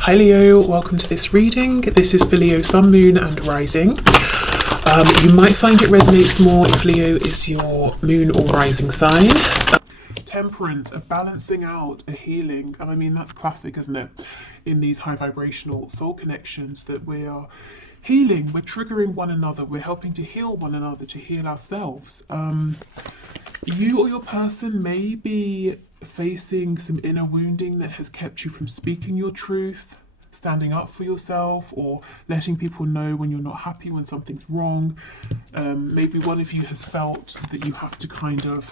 Hi Leo, welcome to this reading. This is for Leo Sun, Moon and Rising. You might find it resonates more if Leo is your Moon or Rising sign. Temperance, a balancing out, a healing, and I mean that's classic, isn't it? In these high vibrational soul connections that we are healing, we're triggering one another, we're helping to heal one another, to heal ourselves. You or your person may be facing some inner wounding that has kept you from speaking your truth, standing up for yourself, or letting people know when you're not happy, when something's wrong. Maybe one of you has felt that you have to kind of,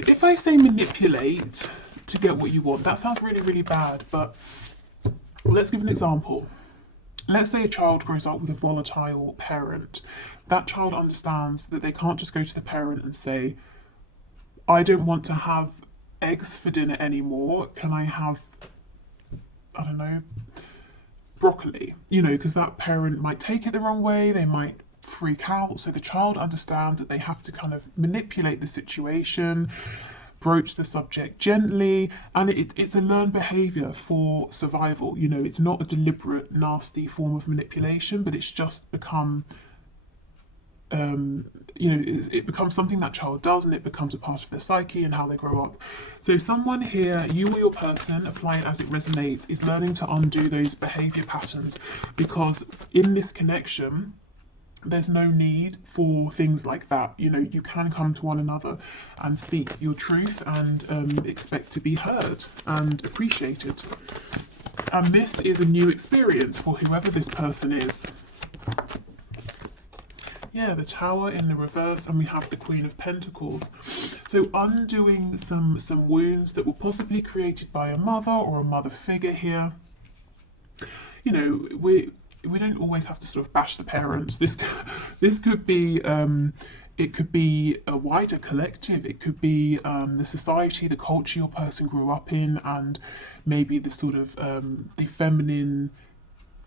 if I say manipulate to get what you want, that sounds really, really bad, but let's give an example. Let's say a child grows up with a volatile parent. That child understands that they can't just go to the parent and say, I don't want to have eggs for dinner anymore. Can I have, I don't know, broccoli? You know, because that parent might take it the wrong way, they might freak out. So the child understands that they have to kind of manipulate the situation, broach the subject gently, and it's a learned behavior for survival. You know, it's not a deliberate, nasty form of manipulation, but it's just become, it becomes something that child does, and it becomes a part of their psyche and how they grow up. So someone here, you or your person, apply it as it resonates, is learning to undo those behavior patterns, because in this connection, there's no need for things like that. You know, you can come to one another and speak your truth and expect to be heard and appreciated. And this is a new experience for whoever this person is. Yeah, the Tower in the reverse, and we have the Queen of Pentacles. So undoing some wounds that were possibly created by a mother or a mother figure here. You know, we don't always have to sort of bash the parents. This could be it could be a wider collective. It could be the society, the culture your person grew up in, and maybe the sort of the feminine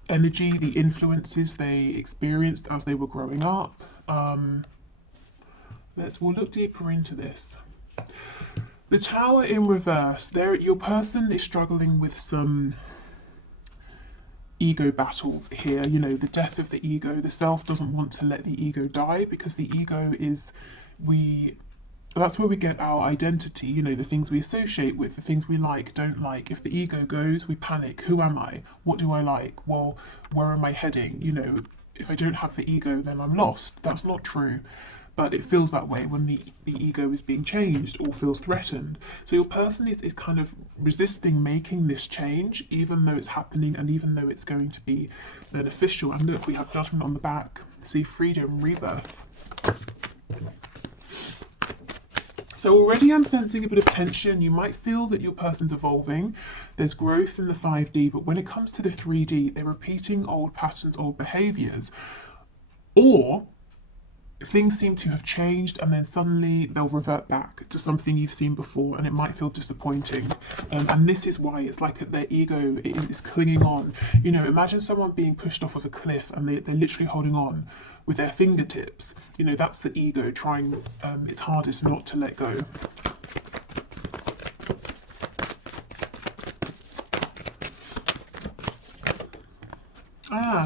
energy, the influences they experienced as they were growing up. We'll look deeper into this. The Tower in reverse. Your person is struggling with some ego battles here. You know, the death of the ego. The self doesn't want to let the ego die, because the ego is, that's where we get our identity, you know, the things we associate with, the things we like, don't like. If the ego goes, we panic. Who am I? What do I like? Well, where am I heading? You know, if I don't have the ego, then I'm lost. That's not true. But it feels that way when the ego is being changed or feels threatened. So your person is kind of resisting making this change, even though it's happening and even though it's going to be beneficial. And look, we have Judgment on the back. See, freedom, rebirth. So already I'm sensing a bit of tension. You might feel that your person's evolving. There's growth in the 5D, but when it comes to the 3D, they're repeating old patterns, old behaviors. Or things seem to have changed, and then suddenly they'll revert back to something you've seen before, and it might feel disappointing. And this is why it's like their ego is clinging on. You know, imagine someone being pushed off of a cliff and they're literally holding on with their fingertips. You know, that's the ego trying its hardest not to let go.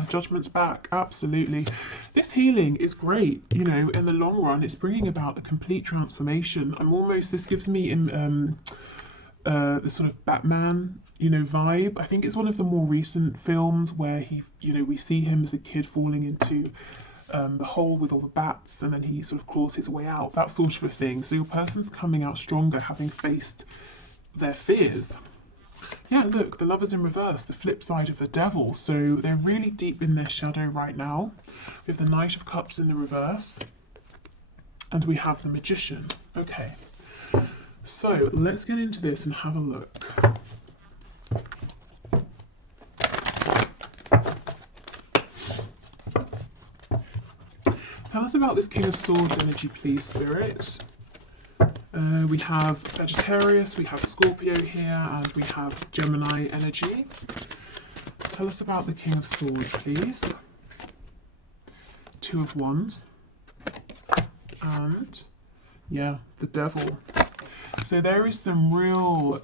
Judgment's back, absolutely. This healing is great, you know, in the long run. It's bringing about a complete transformation. This gives me the sort of Batman, you know, vibe. I think it's one of the more recent films where we see him as a kid falling into the hole with all the bats, and then he sort of claws his way out, that sort of a thing. So your person's coming out stronger, having faced their fears. Yeah, look, the Lover's in reverse, the flip side of the Devil. So they're really deep in their shadow right now. We have the Knight of Cups in the reverse, and we have the Magician. Okay, so let's get into this and have a look. Tell us about this King of Swords energy, please, Spirit. We have Sagittarius, we have Scorpio here, and we have Gemini energy. Tell us about the King of Swords, please. Two of Wands. And, yeah, the Devil. So there is some real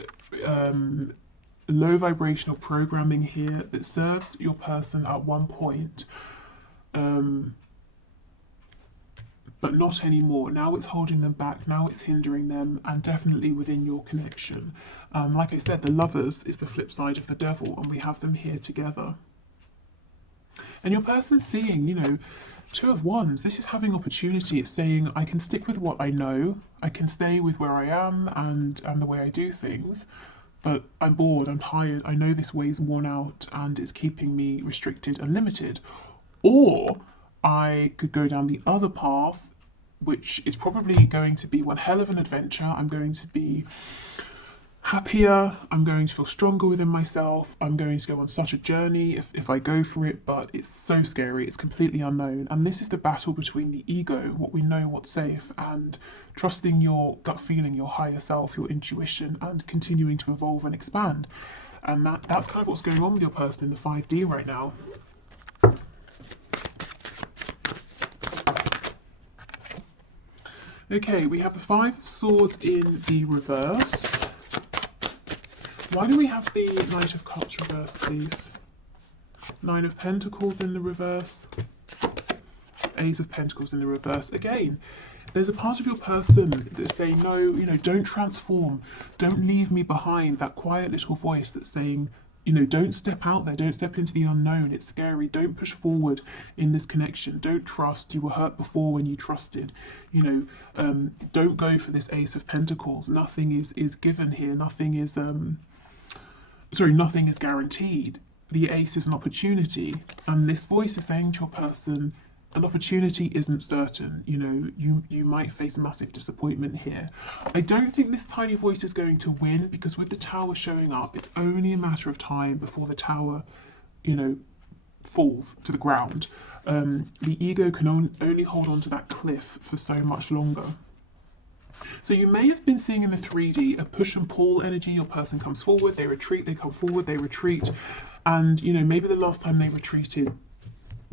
low vibrational programming here that served your person at one point, but not anymore. Now it's holding them back, now it's hindering them, and definitely within your connection. Like I said, the Lovers is the flip side of the Devil, and we have them here together. And your person's seeing, Two of Wands, this is having opportunity. It's saying, I can stick with what I know, I can stay with where I am and the way I do things, but I'm bored, I'm tired, I know this way's worn out and it's keeping me restricted and limited. Or I could go down the other path, which is probably going to be one hell of an adventure. I'm going to be happier, I'm going to feel stronger within myself, I'm going to go on such a journey if I go for it, but it's so scary, it's completely unknown. And this is the battle between the ego, what we know, what's safe, and trusting your gut feeling, your higher self, your intuition, and continuing to evolve and expand. And that's kind of what's going on with your person in the 5D right now. Okay, we have the Five of Swords in the reverse. Why do we have the Knight of Cups reversed, please? Nine of Pentacles in the reverse. Ace of Pentacles in the reverse. Again, there's a part of your person that's saying, no, don't transform. Don't leave me behind. That quiet little voice that's saying, don't step out there. Don't step into the unknown. It's scary. Don't push forward in this connection. Don't trust. You were hurt before when you trusted. Don't go for this Ace of Pentacles. Nothing is given here. Nothing is nothing is guaranteed. The Ace is an opportunity, and this voice is saying to your person, an opportunity isn't certain. You might face massive disappointment here. I don't think this tiny voice is going to win, because with the Tower showing up, it's only a matter of time before the Tower, falls to the ground. The ego can only hold on to that cliff for so much longer. So you may have been seeing in the 3D a push and pull energy. Your person comes forward, they retreat, they come forward, they retreat. And, maybe the last time they retreated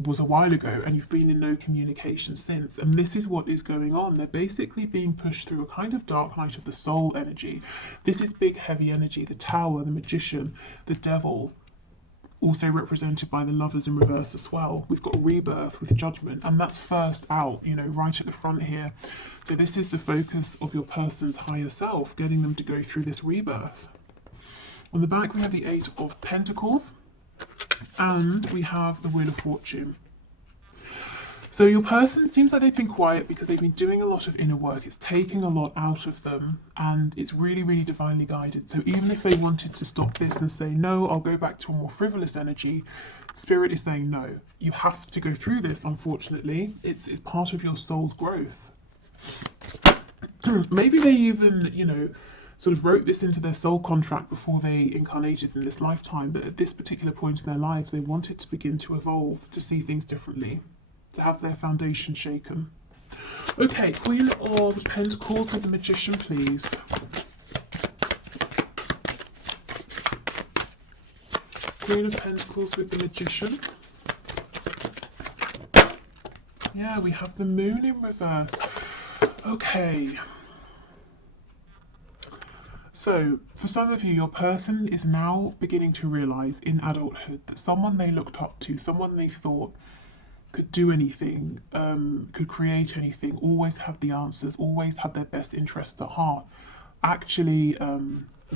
was a while ago and you've been in no communication since. And this is what is going on. They're basically being pushed through a kind of dark night of the soul energy. This is big, heavy energy. The Tower, the Magician, the Devil, also represented by the Lovers in reverse as well. We've got rebirth with Judgment, and that's first out, right at the front here. So this is the focus of your person's higher self, getting them to go through this rebirth. On the back we have the Eight of Pentacles, and we have the Wheel of Fortune. So your person seems like they've been quiet because they've been doing a lot of inner work. It's taking a lot out of them, and it's really, really divinely guided. So even if they wanted to stop this and say, no, I'll go back to a more frivolous energy, Spirit is saying, no, you have to go through this, unfortunately. It's part of your soul's growth. Maybe they even, sort of wrote this into their soul contract before they incarnated in this lifetime, but at this particular point in their lives, they wanted to begin to evolve, to see things differently, to have their foundation shaken. Okay, Queen of Pentacles with the Magician, please. Queen of Pentacles with the Magician. Yeah, we have the Moon in reverse. Okay. So, for some of you, your person is now beginning to realise in adulthood that someone they looked up to, someone they thought could do anything, could create anything, always had the answers, always had their best interests at heart, actually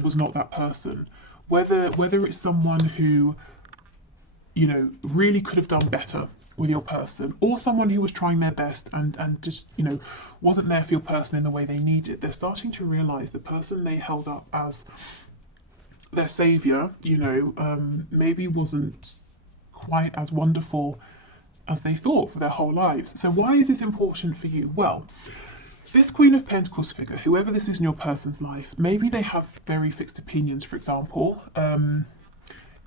was not that person. Whether it's someone who, really could have done better with your person, or someone who was trying their best and just, wasn't there for your person in the way they needed, they're starting to realise the person they held up as their saviour, maybe wasn't quite as wonderful as they thought for their whole lives. So why is this important for you? Well, this Queen of Pentacles figure, whoever this is in your person's life, maybe they have very fixed opinions. For example,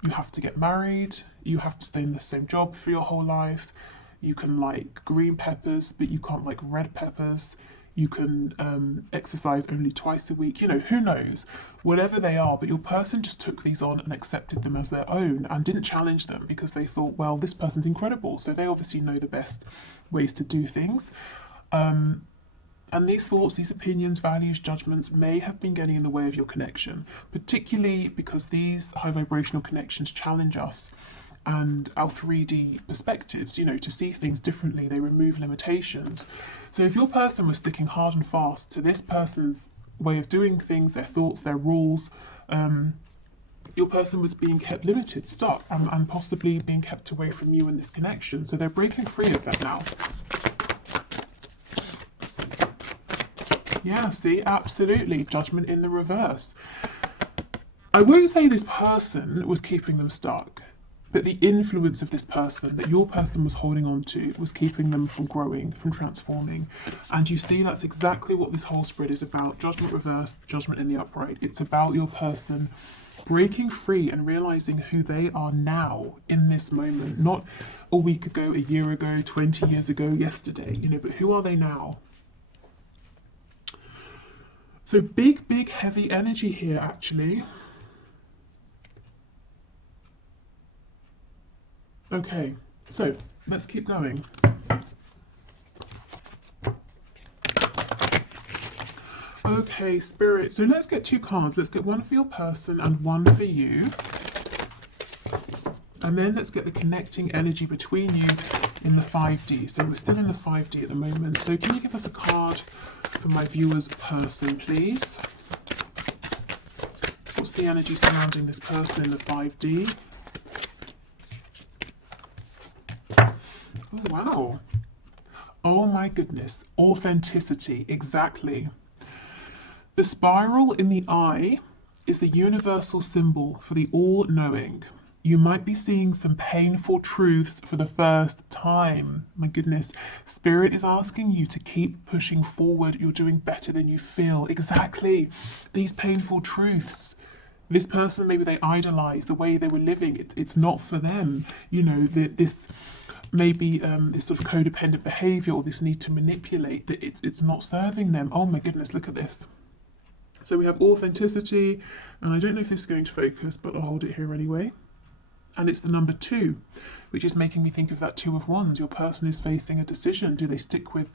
you have to get married, you have to stay in the same job for your whole life, you can like green peppers but you can't like red peppers, you can exercise only twice a week, who knows, whatever they are, but your person just took these on and accepted them as their own and didn't challenge them because they thought, well, this person's incredible, so they obviously know the best ways to do things. And these thoughts, these opinions, values, judgments may have been getting in the way of your connection, particularly because these high vibrational connections challenge us and our 3D perspectives, you know, to see things differently. They remove limitations. So if your person was sticking hard and fast to this person's way of doing things, their thoughts, their rules, your person was being kept limited, stuck, and possibly being kept away from you in this connection. So they're breaking free of that now. Yeah, see, absolutely. Judgment in the reverse. I won't say this person was keeping them stuck, but the influence of this person that your person was holding on to was keeping them from growing, from transforming. And you see, that's exactly what this whole spread is about. Judgment reversed, judgment in the upright. It's about your person breaking free and realizing who they are now in this moment, not a week ago, a year ago, 20 years ago, yesterday, you know, but who are they now? So big, heavy energy here, actually. Okay, so let's keep going. Okay, Spirit, so let's get 2 cards. Let's get one for your person and one for you. And then let's get the connecting energy between you in the 5D. So we're still in the 5D at the moment. So can you give us a card for my viewer's person, please? What's the energy surrounding this person in the 5D? Oh, wow. Oh my goodness. Authenticity, exactly. The spiral in the eye is the universal symbol for the all-knowing. You might be seeing some painful truths for the first time. My goodness. Spirit is asking you to keep pushing forward. You're doing better than you feel. Exactly. These painful truths. This person, maybe they idolize the way they were living. It's not for them. You know, this maybe this sort of codependent behavior or this need to manipulate, that it's not serving them. Oh my goodness, look at this. So we have authenticity, and I don't know if this is going to focus, but I'll hold it here anyway. And it's the number 2, which is making me think of that 2 of Wands. Your person is facing a decision. Do they stick with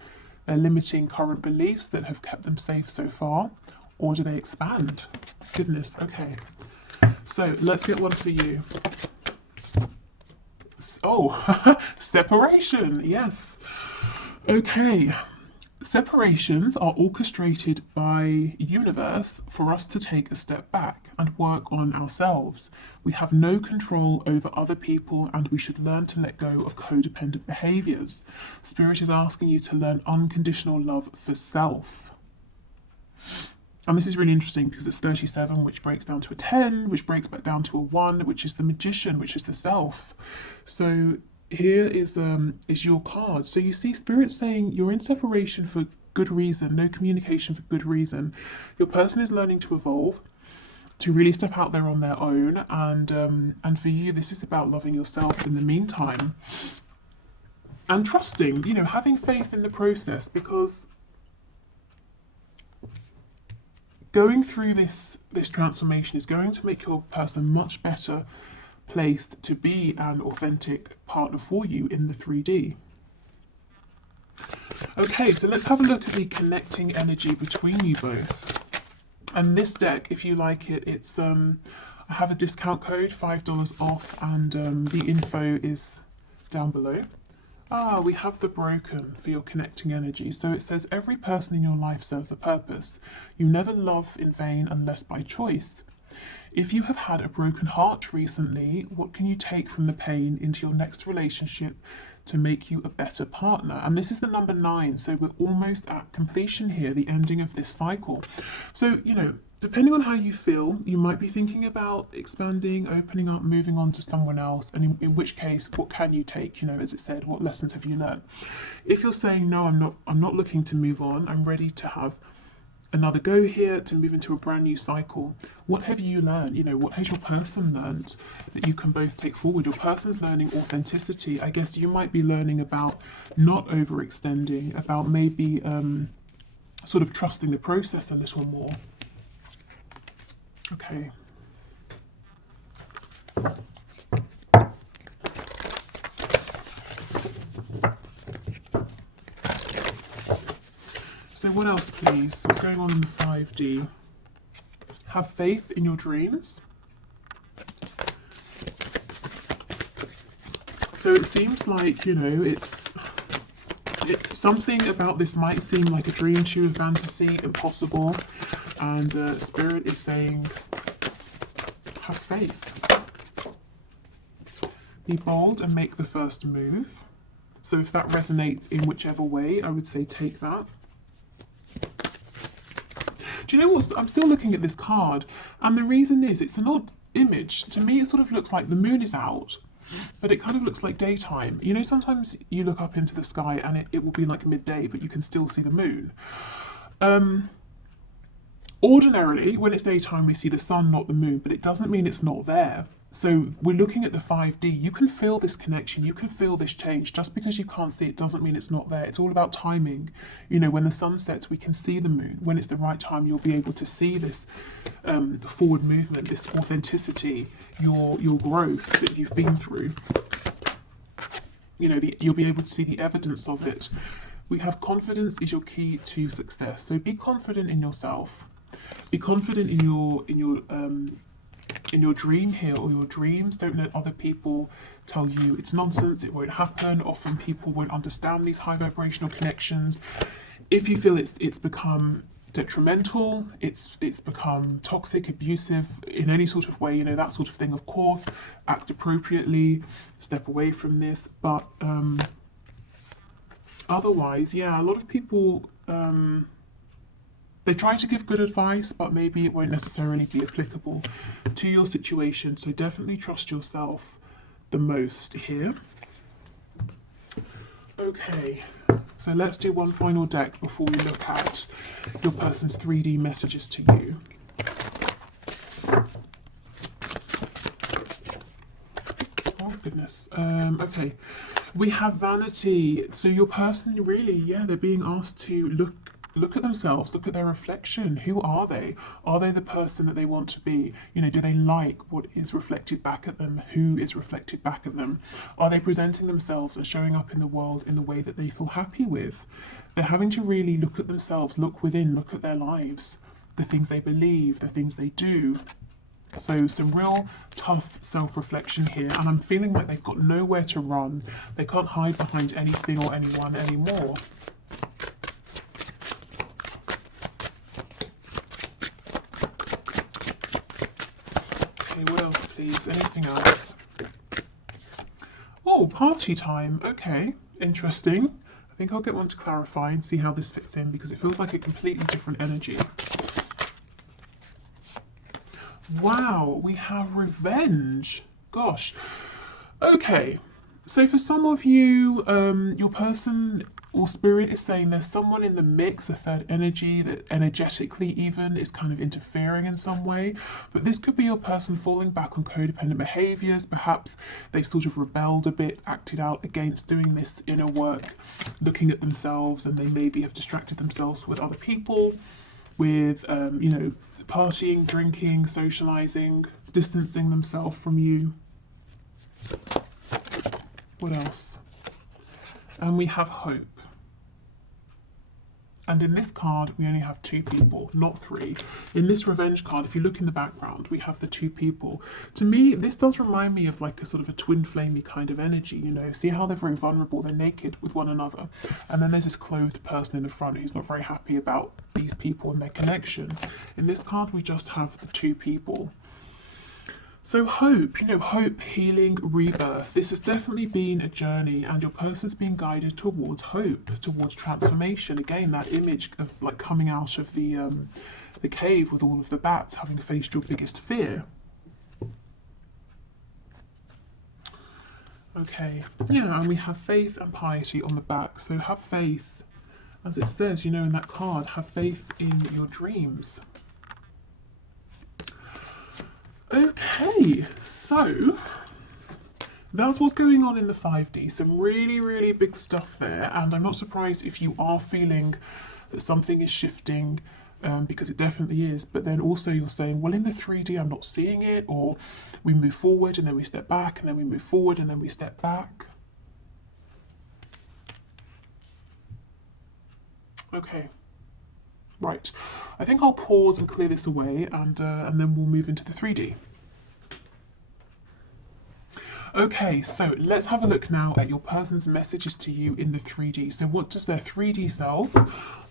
their limiting current beliefs that have kept them safe so far, or do they expand? Goodness, okay. So let's get one for you. Oh, separation, yes. Okay. Separations are orchestrated by universe for us to take a step back and work on ourselves. We have no control over other people, and we should learn to let go of codependent behaviors. Spirit is asking you to learn unconditional love for self. And this is really interesting because it's 37, which breaks down to a 10, which breaks back down to a 1, which is the magician, which is the self. So here is your card. So you see Spirit saying you're in separation for good reason, no communication for good reason. Your person is learning to evolve, to really step out there on their own, and for you this is about loving yourself in the meantime. And trusting, you know, having faith in the process, because going through this transformation is going to make your person much better placed to be an authentic partner for you in the 3D. Okay, so let's have a look at the connecting energy between you both. And this deck, if you like it, it's I have a discount code, $5 off, and the info is down below. We have the broken for your connecting energy. So it says every person in your life serves a purpose. You never love in vain unless by choice. If you have had a broken heart recently, what can you take from the pain into your next relationship to make you a better partner? And this is the number 9, so we're almost at completion here, the ending of this cycle. So, you know, depending on how you feel, you might be thinking about expanding, opening up, moving on to someone else, and in which case, what can you take? You know, as it said, what lessons have you learned? If you're saying, no, I'm not looking to move on, I'm ready to have another go here, to move into a brand new cycle, what have you learned? You know, what has your person learned that you can both take forward? Your person's learning authenticity. I guess you might be learning about not overextending, about maybe sort of trusting the process a little more. Okay. So what else, please? What's going on in the 5D? Have faith in your dreams. So it seems like, you know, it's something about this might seem like a dream to you, a fantasy, impossible, and Spirit is saying, have faith. Be bold and make the first move. So if that resonates in whichever way, I would say take that. Do you know what? I'm still looking at this card, and the reason is it's an odd image. To me, it sort of looks like the moon is out, but it kind of looks like daytime. You know, sometimes you look up into the sky and it will be like midday, but you can still see the moon. Ordinarily, when it's daytime, we see the sun, not the moon, but it doesn't mean it's not there. So we're looking at the 5D. You can feel this connection. You can feel this change. Just because you can't see it doesn't mean it's not there. It's all about timing. You know, when the sun sets, we can see the moon. When it's the right time, you'll be able to see this forward movement, this authenticity, your growth that you've been through. You know, you'll be able to see the evidence of it. We have confidence is your key to success. So be confident in yourself. Be confident in your dream here or your dreams. Don't let other people tell you it's nonsense, it won't happen. Often people won't understand these high vibrational connections. If you feel it's become detrimental, it's become toxic, abusive in any sort of way, you know, that sort of thing, of course, act appropriately, step away from this. But otherwise, yeah, a lot of people they try to give good advice, but maybe it won't necessarily be applicable to your situation. So definitely trust yourself the most here. Okay, so let's do one final deck before we look at your person's 3D messages to you. Oh goodness. Okay, we have vanity. So your person really, yeah, they're being asked to look at themselves, look at their reflection. Who are they? Are they the person that they want to be? You know, do they like what is reflected back at them? Who is reflected back at them? Are they presenting themselves and showing up in the world in the way that they feel happy with? They're having to really look at themselves, look within, look at their lives, the things they believe, the things they do. So some real tough self-reflection here, and I'm feeling like they've got nowhere to run. They can't hide behind anything or anyone anymore. What else, please? Anything else? Oh, party time. Okay, interesting. I think I'll get one to clarify and see how this fits in, because it feels like a completely different energy. Wow, we have revenge. Gosh. Okay, so for some of you, your person or spirit is saying there's someone in the mix, a third energy that energetically even is kind of interfering in some way. But this could be your person falling back on codependent behaviors. Perhaps they've sort of rebelled a bit, acted out against doing this inner work, looking at themselves, and they maybe have distracted themselves with other people, with, you know, partying, drinking, socializing, distancing themselves from you. What else? And we have hope. And in this card, we only have 2 people, not 3. In this revenge card, if you look in the background, we have the 2 people. To me, this does remind me of like a sort of a twin flamey kind of energy, you know. See how they're very vulnerable, they're naked with one another. And then there's this clothed person in the front who's not very happy about these people and their connection. In this card, we just have the 2 people. So hope, you know, hope, healing, rebirth. This has definitely been a journey, and your person's being guided towards hope, towards transformation. Again, that image of like coming out of the cave with all of the bats, having faced your biggest fear. Okay, yeah, and we have faith and piety on the back. So have faith, as it says, you know, in that card, have faith in your dreams. Okay, so that's what's going on in the 5D. Some really, really big stuff there, and I'm not surprised if you are feeling that something is shifting, because it definitely is. But then also you're saying, well, in the 3D I'm not seeing it, or we move forward and then we step back, and then we move forward and then we step back. Okay. Right, I think I'll pause and clear this away, and then we'll move into the 3D. Okay, so let's have a look now at your person's messages to you in the 3D. So what does their 3D self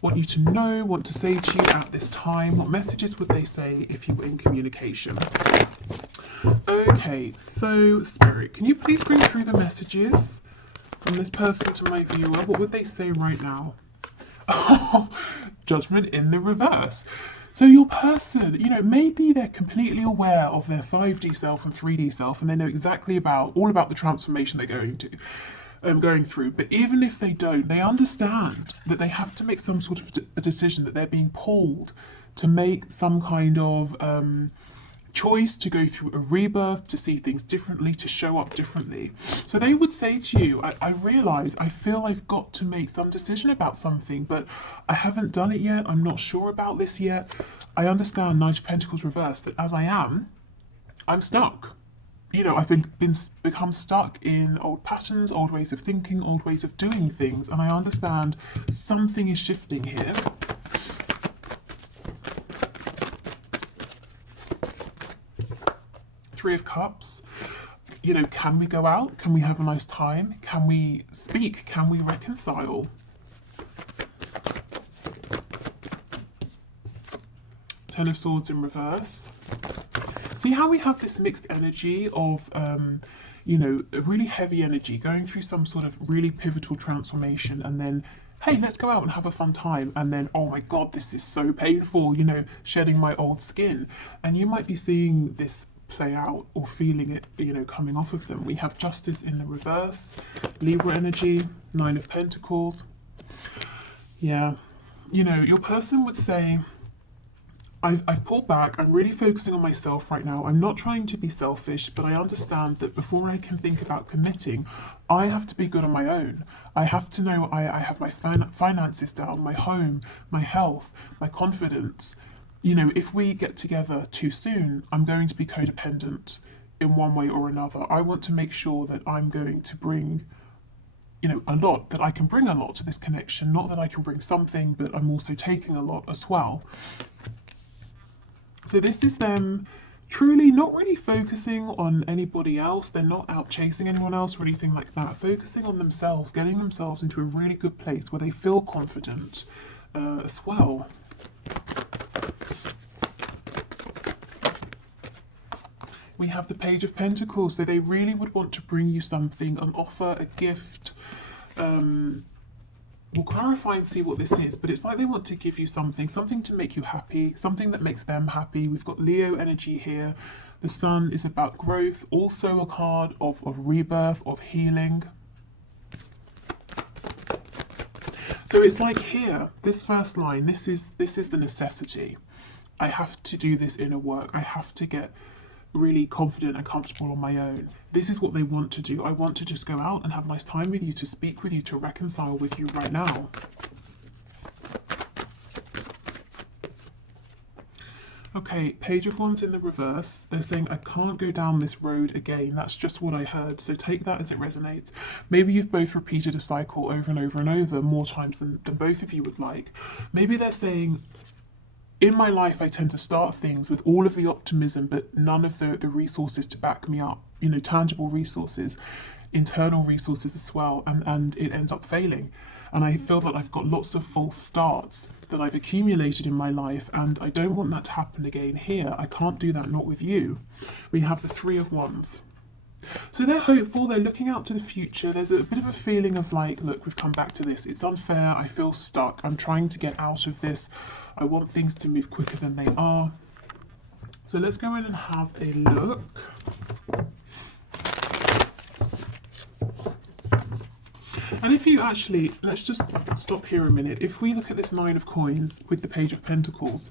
want you to know, want to say to you at this time? What messages would they say if you were in communication? Okay, so Spirit, can you please bring through the messages from this person to my viewer? What would they say right now? Oh, Judgment in the reverse. So your person, maybe they're completely aware of their 5D self and 3D self, and they know exactly all about the transformation they're going through. But even if they don't, they understand that they have to make some sort of a decision, that they're being pulled to make some kind of choice, to go through a rebirth, to see things differently, to show up differently. So they would say to you, I realise, I feel I've got to make some decision about something, but I haven't done it yet, I'm not sure about this yet. I understand, Knight of Pentacles reversed, that as I am, I'm stuck. I've become stuck in old patterns, old ways of thinking, old ways of doing things, and I understand something is shifting here. Three of Cups. Can we go out? Can we have a nice time? Can we speak? Can we reconcile? Ten of Swords in reverse. See how we have this mixed energy of, a really heavy energy going through some sort of really pivotal transformation, and then, hey, let's go out and have a fun time, and then, oh my God, this is so painful, shedding my old skin. And you might be seeing this play out or feeling it, coming off of them. We have Justice in the reverse, Libra energy, Nine of Pentacles. Yeah, your person would say, I've pulled back, I'm really focusing on myself right now. I'm not trying to be selfish, but I understand that before I can think about committing, I have to be good on my own. I have to know I have my finances down, my home, my health, my confidence. If we get together too soon, I'm going to be codependent in one way or another. I want to make sure that I'm going to bring, a lot, that I can bring a lot to this connection. Not that I can bring something, but I'm also taking a lot as well. So this is them truly not really focusing on anybody else. They're not out chasing anyone else or anything like that. Focusing on themselves, getting themselves into a really good place where they feel confident as well. We have the Page of Pentacles, so they really would want to bring you something, an offer, a gift. We'll clarify and see what this is, but it's like they want to give you something to make you happy, something that makes them happy. We've got Leo energy here. The Sun is about growth, also a card of rebirth, of healing. So it's like here, this first line, this is the necessity. I have to do this inner work. I have to get really confident and comfortable on my own. This is what they want to do. I want to just go out and have a nice time with you, to speak with you, to reconcile with you right now. Okay, Page of Wands in the reverse. They're saying, I can't go down this road again. That's just what I heard. So take that as it resonates. Maybe you've both repeated a cycle over and over and over, more times than both of you would like. Maybe they're saying, in my life, I tend to start things with all of the optimism, but none of the resources to back me up, tangible resources, internal resources as well, and it ends up failing. And I feel that I've got lots of false starts that I've accumulated in my life, and I don't want that to happen again here. I can't do that, not with you. We have the Three of Wands. So they're hopeful, they're looking out to the future. There's a bit of a feeling of like, look, we've come back to this. It's unfair, I feel stuck, I'm trying to get out of this. I want things to move quicker than they are. So let's go in and have a look. And if you actually, let's just stop here a minute. If we look at this Nine of Coins with the Page of Pentacles,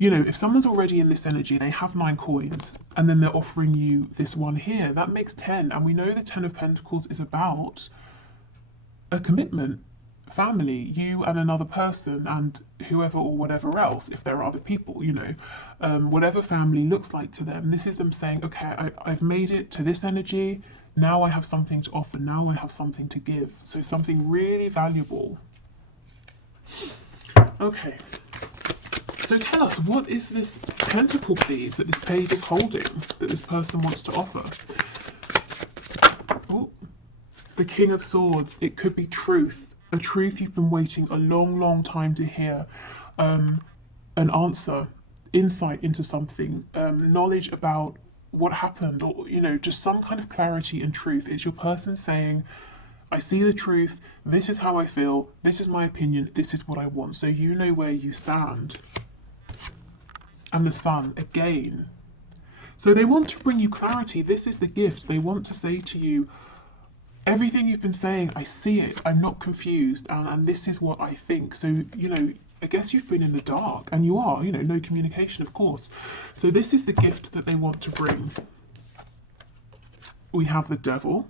if someone's already in this energy, they have 9 coins, and then they're offering you this one here, that makes 10. And we know the 10 of Pentacles is about a commitment, family, you and another person, and whoever or whatever else, if there are other people, whatever family looks like to them. This is them saying, okay, I've made it to this energy, now I have something to offer, now I have something to give. So something really valuable. Okay, So tell us, what is this pentacle, please, that this page is holding, that this person wants to offer? Oh, the King of Swords. It could be truth, a truth you've been waiting a long, long time to hear. An answer, insight into something, knowledge about what happened, or, you know, just some kind of clarity and truth. It's your person saying, I see the truth, this is how I feel, this is my opinion, this is what I want. So you know where you stand. And the Sun, again. So they want to bring you clarity. This is the gift. They want to say to you, everything you've been saying, I see it, I'm not confused, and this is what I think. So, you know, I guess you've been in the dark, and you are, you know, no communication, of course. So this is the gift that they want to bring. We have the Devil.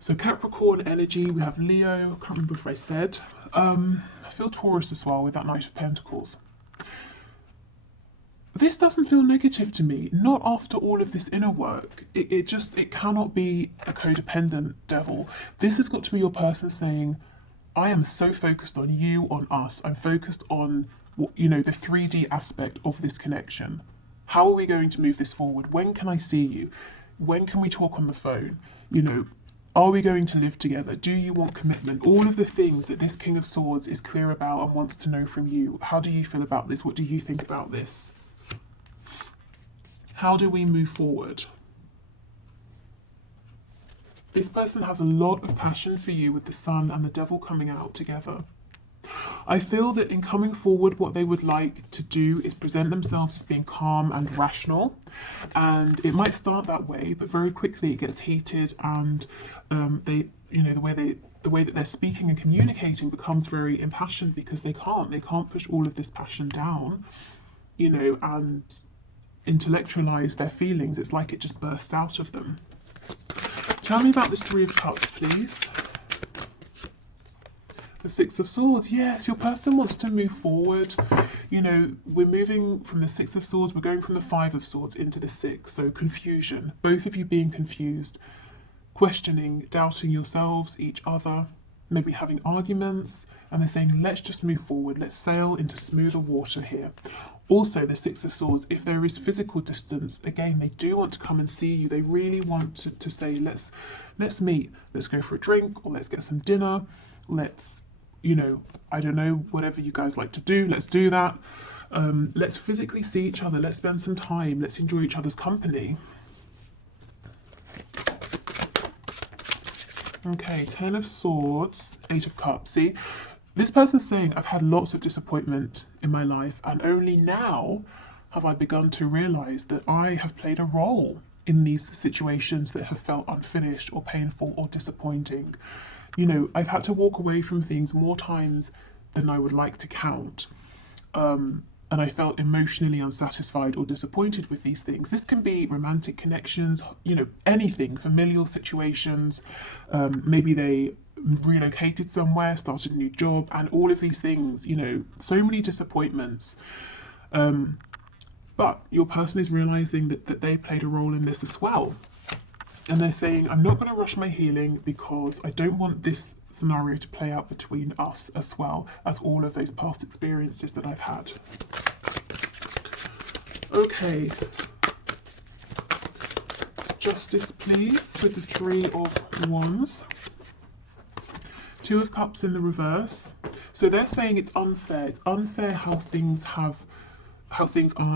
So Capricorn energy, we have Leo, I can't remember if I said. I feel Taurus as well with that Knight of Pentacles. This doesn't feel negative to me, not after all of this inner work. It cannot be a codependent devil. This has got to be your person saying, I am so focused on you, on us. I'm focused on, you know, the 3D aspect of this connection. How are we going to move this forward? When can I see you? When can we talk on the phone? You know, are we going to live together? Do you want commitment? All of the things that this King of Swords is clear about and wants to know from you. How do you feel about this? What do you think about this? How do we move forward? This person has a lot of passion for you with the Sun and the Devil coming out together. I feel that in coming forward, what they would like to do is present themselves as being calm and rational. And it might start that way, but very quickly it gets heated, and they, you know, the way that they're speaking and communicating becomes very impassioned, because they can't push all of this passion down, you know, and intellectualize their feelings. It's like it just bursts out of them. Tell me about this Three of Cups, please. The Six of Swords. Yes, your person wants to move forward. You know, we're moving from the Six of Swords, we're going from the Five of Swords into the Six. So confusion, both of you being confused, questioning, doubting yourselves, each other, maybe having arguments, and they're saying, let's just move forward, let's sail into smoother water here. Also, the Six of Swords, if there is physical distance, again, they do want to come and see you. They really want to say, let's meet, let's go for a drink, or let's get some dinner, let's, you know, I don't know, whatever you guys like to do, let's do that. Let's physically see each other, let's spend some time, let's enjoy each other's company. Okay, Ten of Swords, Eight of Cups. See, this person's saying, I've had lots of disappointment in my life, and only now have I begun to realize that I have played a role in these situations that have felt unfinished or painful or disappointing. You know, I've had to walk away from things more times than I would like to count. And I felt emotionally unsatisfied or disappointed with these things. This can be romantic connections, you know, anything, familial situations. Maybe they relocated somewhere, started a new job, and all of these things, you know, so many disappointments. But your person is realizing that they played a role in this as well. And they're saying, I'm not going to rush my healing because I don't want this scenario to play out between us as well as all of those past experiences that I've had. Okay. Justice, please, with the Three of Wands. Two of Cups in the reverse. So they're saying it's unfair. It's unfair how things are,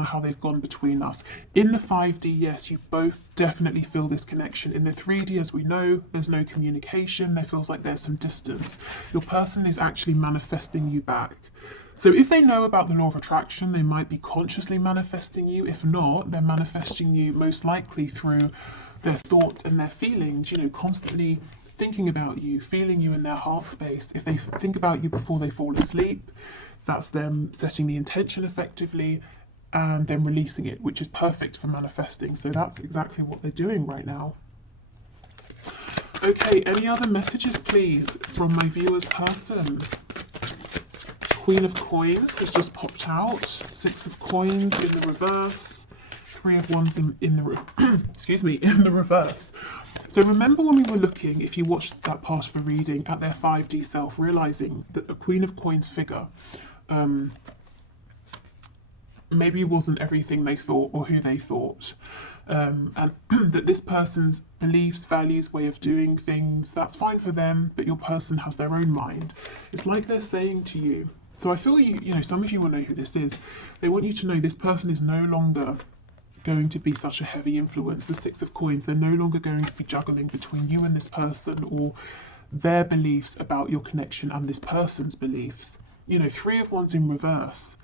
how they've gone between us. In the 5D, yes, you both definitely feel this connection. In the 3D, as we know, there's no communication. There feels like there's some distance. Your person is actually manifesting you back. So if they know about the law of attraction, they might be consciously manifesting you. If not, they're manifesting you most likely through their thoughts and their feelings, you know, constantly thinking about you, feeling you in their heart space. If they think about you before they fall asleep, that's them setting the intention effectively and then releasing it, which is perfect for manifesting. So that's exactly what they're doing right now. Okay, any other messages, please, from my viewer's person? Queen of Coins has just popped out. Six of Coins in the reverse. Three of Wands in the excuse me, in the reverse. So remember when we were looking, if you watched that part of the reading, at their 5D self, realizing that a Queen of Coins figure maybe it wasn't everything they thought or who they thought. And that this person's beliefs, values, way of doing things, that's fine for them, but your person has their own mind. It's like they're saying to you, so I feel you know, some of you will know who this is. They want you to know this person is no longer going to be such a heavy influence. The Six of Coins, they're no longer going to be juggling between you and this person, or their beliefs about your connection and this person's beliefs. You know, Three of Wands in reverse.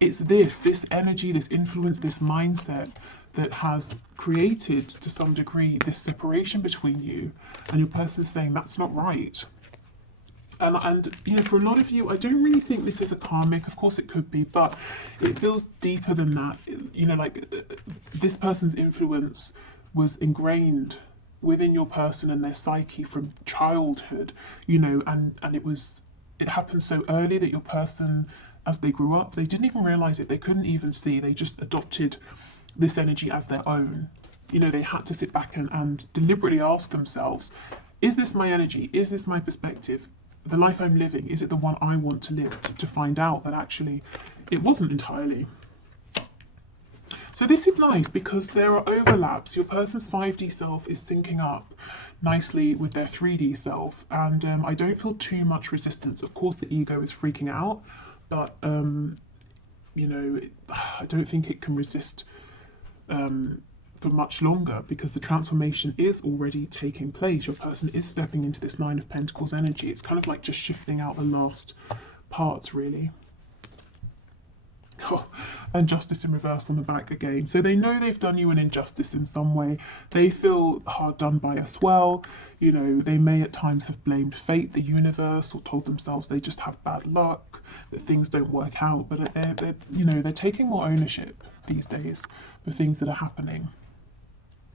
It's this energy, this influence, this mindset that has created to some degree this separation between you, and your person is saying that's not right. And you know, for a lot of you, I don't really think this is a karmic. Of course it could be, but it feels deeper than that. You know, like this person's influence was ingrained within your person and their psyche from childhood, you know, and it happened so early that your person, as they grew up, they didn't even realize it. They couldn't even see. They just adopted this energy as their own. You know, they had to sit back and deliberately ask themselves, is this my energy? Is this my perspective? The life I'm living, is it the one I want to live? To find out that actually it wasn't entirely. So this is nice because there are overlaps. Your person's 5D self is syncing up nicely with their 3D self, and I don't feel too much resistance. Of course the ego is freaking out, but you know, I don't think it can resist for much longer, because the transformation is already taking place. Your person is stepping into this Nine of Pentacles energy. It's kind of like just shifting out the last parts, really. Oh, and Justice in reverse on the back again. So they know they've done you an injustice in some way. They feel hard done by as well. You know, they may at times have blamed fate, the universe, or told themselves they just have bad luck, that things don't work out. But they're you know, they're taking more ownership these days for things that are happening.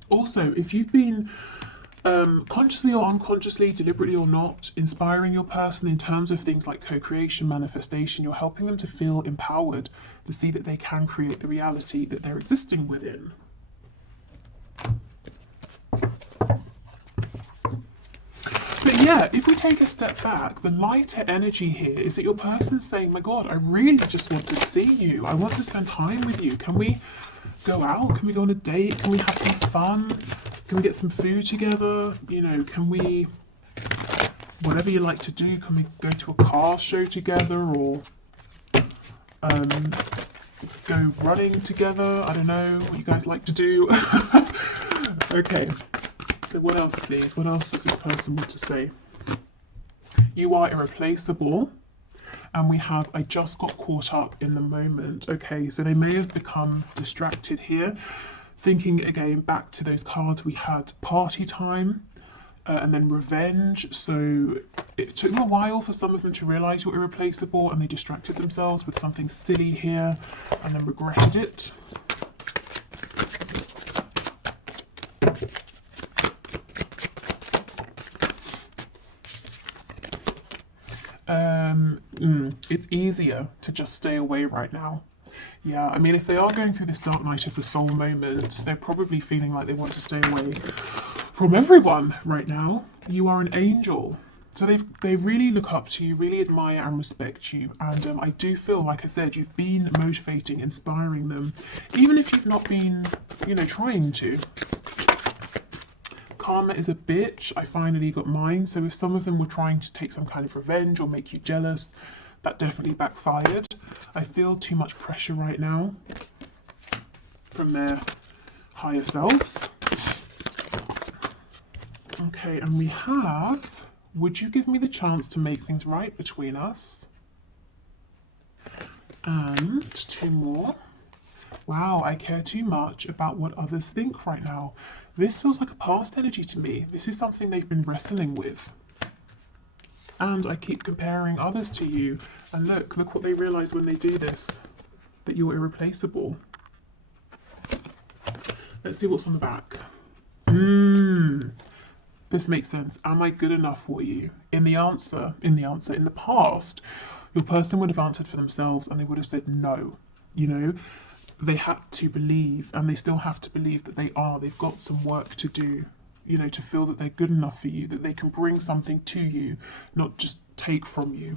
Also, if you've been consciously or unconsciously, deliberately or not, inspiring your person in terms of things like co-creation, manifestation, you're helping them to feel empowered to see that they can create the reality that they're existing within. But yeah, if we take a step back, the lighter energy here is that your person's saying, my God, I really just want to see you. I want to spend time with you. Can we go out? Can we go on a date? Can we have some fun? Can we get some food together? You know, can we, whatever you like to do, can we go to a car show together, or go running together? I don't know what you guys like to do. Okay, so what else, please? What else does this person want to say? You are irreplaceable. And we have, I just got caught up in the moment. Okay, so they may have become distracted here. Thinking again back to those cards we had, party time and then revenge. So it took them a while for some of them to realize you're irreplaceable, and they distracted themselves with something silly here and then regretted it. It's easier to just stay away right now. Yeah, I mean, if they are going through this dark night of the soul moment, they're probably feeling like they want to stay away from everyone right now. You are an angel. So they really look up to you, really admire and respect you. And I do feel, like I said, you've been motivating, inspiring them, even if you've not been, you know, trying to. Karma is a bitch. I finally got mine. So if some of them were trying to take some kind of revenge or make you jealous, that definitely backfired. I feel too much pressure right now from their higher selves. Okay, and we have, would you give me the chance to make things right between us? And two more. Wow, I care too much about what others think right now. This feels like a past energy to me. This is something they've been wrestling with. And I keep comparing others to you. And look what they realize when they do this, that you're irreplaceable. Let's see what's on the back. This makes sense. Am I good enough for you? In the past, your person would have answered for themselves and they would have said no. You know, they had to believe, and they still have to believe that they are. They've got some work to do, you know, to feel that they're good enough for you, that they can bring something to you, not just take from you.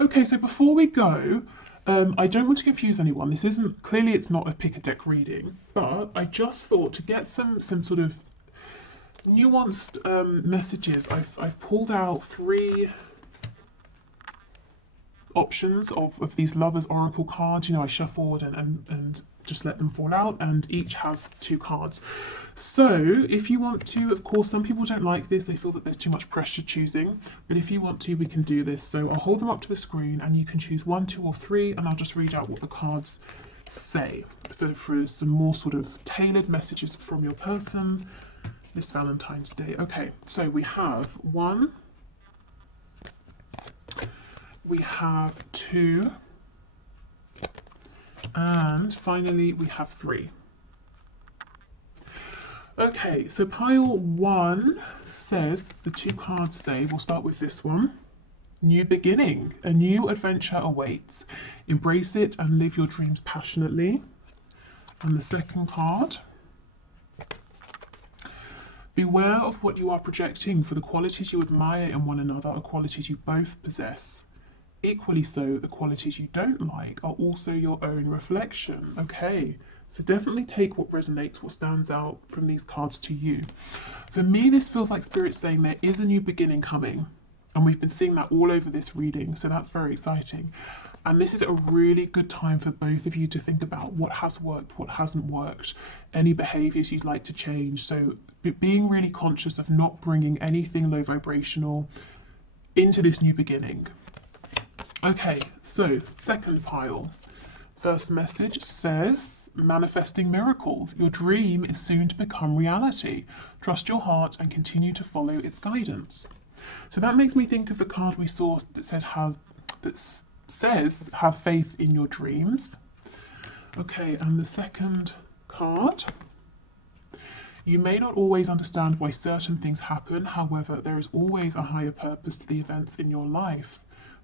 Okay, so before we go, I don't want to confuse anyone. This isn't, clearly it's not a pick a deck reading, but I just thought to get some sort of nuanced messages, I've pulled out 3 options of these lovers oracle cards. You know, I shuffled and just let them fall out, and each has 2 cards. So if you want to, of course, some people don't like this, they feel that there's too much pressure choosing, but if you want to, we can do this. So I'll hold them up to the screen and you can choose 1, 2 or 3, and I'll just read out what the cards say for some more sort of tailored messages from your person this Valentine's Day. Okay, so we have 1, we have 2, and finally we have 3. Okay, so pile 1 says, the 2 cards say, we'll start with this one. New beginning, a new adventure awaits. Embrace it and live your dreams passionately. And the second card, beware of what you are projecting, for the qualities you admire in one another are qualities you both possess. Equally so, the qualities you don't like are also your own reflection. Okay, so definitely take what resonates, what stands out from these cards to you. For me, this feels like Spirit saying there is a new beginning coming, and we've been seeing that all over this reading, so that's very exciting. And this is a really good time for both of you to think about what has worked, what hasn't worked, any behaviours you'd like to change. So being really conscious of not bringing anything low vibrational into this new beginning. Okay, so second pile. First message says, manifesting miracles. Your dream is soon to become reality. Trust your heart and continue to follow its guidance. So that makes me think of the card we saw that says have faith in your dreams. Okay, and the second card. You may not always understand why certain things happen, however, there is always a higher purpose to the events in your life.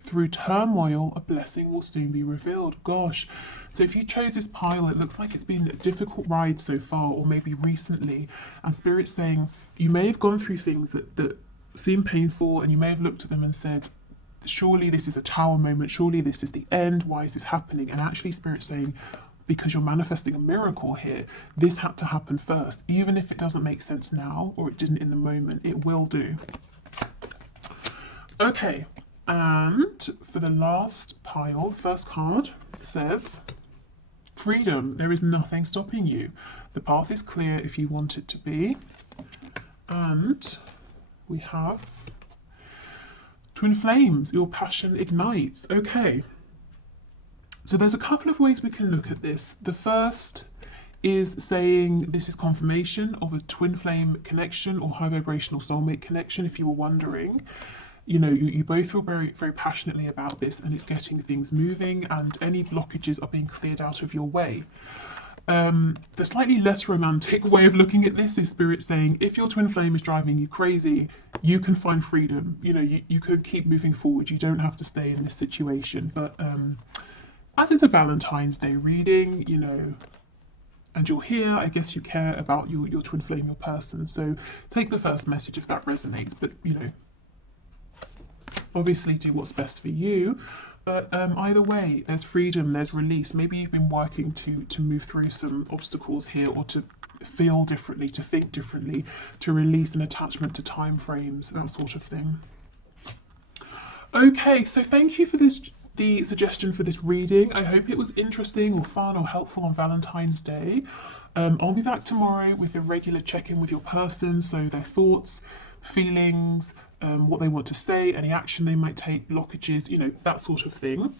Through turmoil, a blessing will soon be revealed. Gosh, so if you chose this pile, it looks like it's been a difficult ride so far, or maybe recently, and Spirit's saying you may have gone through things that seem painful, and you may have looked at them and said, surely this is a tower moment, surely this is the end, why is this happening? And actually Spirit's saying, because you're manifesting a miracle here, this had to happen first. Even if it doesn't make sense now, or it didn't in the moment, it will do. Okay. And for the last pile, first card says, freedom, there is nothing stopping you. The path is clear if you want it to be. And we have twin flames, your passion ignites. Okay, so there's a couple of ways we can look at this. The first is saying this is confirmation of a twin flame connection or high vibrational soulmate connection, if you were wondering. You know, you both feel very, very passionately about this, and it's getting things moving, and any blockages are being cleared out of your way. The slightly less romantic way of looking at this is Spirit saying, if your twin flame is driving you crazy, you can find freedom. You know, you could keep moving forward. You don't have to stay in this situation. But as it's a Valentine's Day reading, you know, and you're here, I guess you care about your twin flame, your person. So take the first message if that resonates. But, you know, obviously do what's best for you, but either way, there's freedom, there's release. Maybe you've been working to move through some obstacles here, or to feel differently, to think differently, to release an attachment to time frames, that sort of thing. Okay, so thank you for the suggestion for this reading. I hope it was interesting or fun or helpful on Valentine's Day. I'll be back tomorrow with a regular check-in with your person, so their thoughts, feelings, what they want to say, any action they might take, blockages, you know, that sort of thing.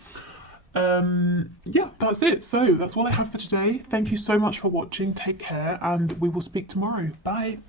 Yeah, that's it. So that's all I have for today. Thank you so much for watching. Take care, and we will speak tomorrow. Bye.